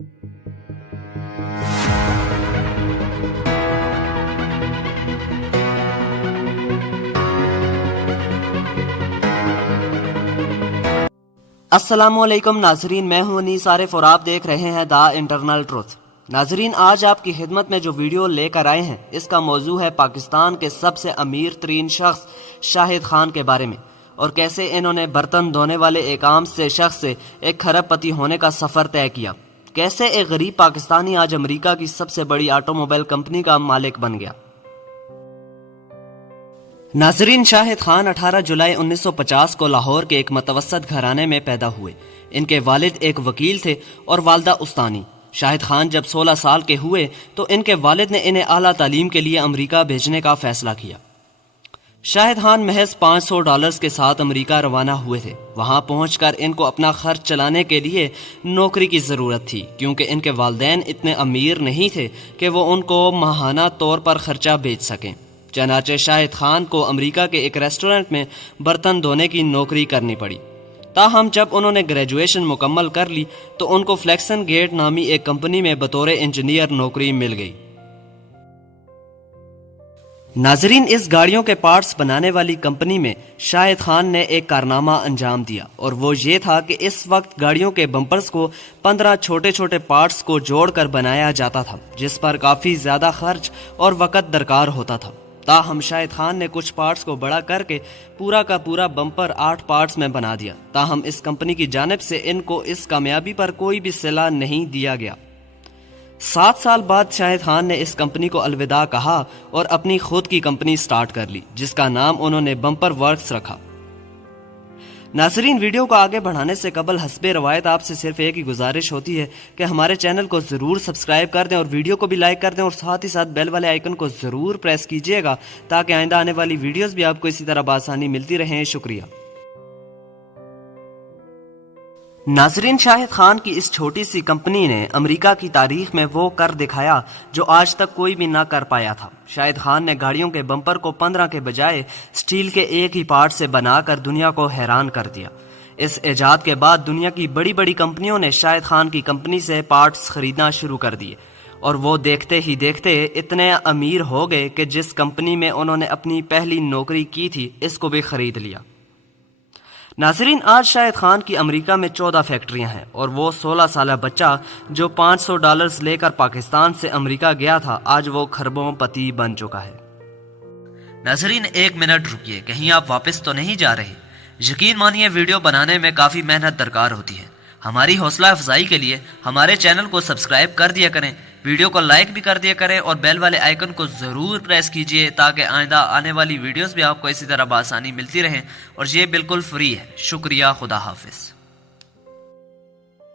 अस्सलामुअलैकुम नाजरीन, मैं हूं अनीस आरिफ और आप देख रहे हैं द इंटरनल ट्रुथ। नाजरीन, आज आपकी खिदमत में जो वीडियो लेकर आए हैं इसका मौजू है पाकिस्तान के सबसे अमीर तरीन शख्स शाहिद खान के बारे में, और कैसे इन्होंने बर्तन धोने वाले एक आम से शख्स से एक खरबपति होने का सफर तय किया। कैसे एक गरीब पाकिस्तानी आज अमेरिका की सबसे बड़ी ऑटोमोबाइल कंपनी का मालिक बन गया। नाजरीन, शाहिद खान 18 जुलाई 1950 को लाहौर के एक मतवसत घराने में पैदा हुए। इनके वालिद एक वकील थे और वालदा उस्तानी। शाहिद खान जब 16 साल के हुए तो इनके वालिद ने इन्हें आला तालीम के लिए अमेरिका भेजने का फैसला किया। शाहिद खान महज $500 के साथ अमेरिका रवाना हुए थे। वहां पहुंचकर इनको अपना खर्च चलाने के लिए नौकरी की जरूरत थी, क्योंकि इनके वालिदैन इतने अमीर नहीं थे कि वो उनको माहाना तौर पर खर्चा भेज सकें। चनाचे शाहिद खान को अमेरिका के एक रेस्टोरेंट में बर्तन धोने की नौकरी करनी पड़ी। ताहम जब उन्होंने ग्रेजुएशन मुकम्मल कर ली तो उनको फ्लेक्सन गेट नामी एक कंपनी में बतौर इंजीनियर नौकरी मिल गई। नाजरीन, इस गाड़ियों के पार्ट्स बनाने वाली कंपनी में शाहिद खान ने एक कारनामा अंजाम दिया, और वो ये था कि इस वक्त गाड़ियों के बम्पर्स को 15 छोटे छोटे पार्ट्स को जोड़कर बनाया जाता था, जिस पर काफी ज्यादा खर्च और वक़्त दरकार होता था। ताहम शाहिद खान ने कुछ पार्ट्स को बड़ा करके पूरा का पूरा बम्पर 8 पार्ट्स में बना दिया। ताहम इस कंपनी की जानिब से इनको इस कामयाबी पर कोई भी सिला नहीं दिया गया। 7 साल बाद शाहिद खान ने इस कंपनी को अलविदा कहा और अपनी खुद की कंपनी स्टार्ट कर ली, जिसका नाम उन्होंने बम्पर वर्क्स रखा। नाजरीन, वीडियो को आगे बढ़ाने से कबल हस्बे रवायत आपसे सिर्फ एक ही गुजारिश होती है कि हमारे चैनल को जरूर सब्सक्राइब कर दें और वीडियो को भी लाइक कर दें, और साथ ही साथ बेल वाले आइकन को जरूर प्रेस कीजिएगा ताकि आइंदा आने वाली वीडियोस भी आपको इसी तरह बआसानी मिलती रहें। शुक्रिया। नाजरीन, शाहिद खान की इस छोटी सी कंपनी ने अमेरिका की तारीख में वो कर दिखाया जो आज तक कोई भी ना कर पाया था। शाहिद खान ने गाड़ियों के बम्पर को 15 के बजाय स्टील के एक ही पार्ट से बनाकर दुनिया को हैरान कर दिया। इस इजाद के बाद दुनिया की बड़ी बड़ी कंपनियों ने शाहिद खान की कंपनी से पार्ट्स खरीदना शुरू कर दिए, और वो देखते ही देखते इतने अमीर हो गए कि जिस कंपनी में उन्होंने अपनी पहली नौकरी की थी इसको भी खरीद लिया। नाजरीन, आज शाहिद खान की अमेरिका में 14 फैक्ट्रियां हैं, और वो 16 साल बच्चा जो $500 लेकर पाकिस्तान से अमेरिका गया था, आज वो खरबों पति बन चुका है। नाजरीन, 1 मिनट रुकिए, कहीं आप वापस तो नहीं जा रहे? यकीन मानिए, वीडियो बनाने में काफी मेहनत दरकार होती है। हमारी हौसला अफजाई के लिए हमारे चैनल को सब्सक्राइब कर दिया करें, वीडियो को लाइक भी कर दिया करें, और बेल वाले आइकन को जरूर प्रेस कीजिए ताकि आइंदा आने वाली वीडियोस भी आपको इसी तरह बआसानी मिलती रहें, और ये बिल्कुल फ्री है। शुक्रिया, खुदा हाफिज।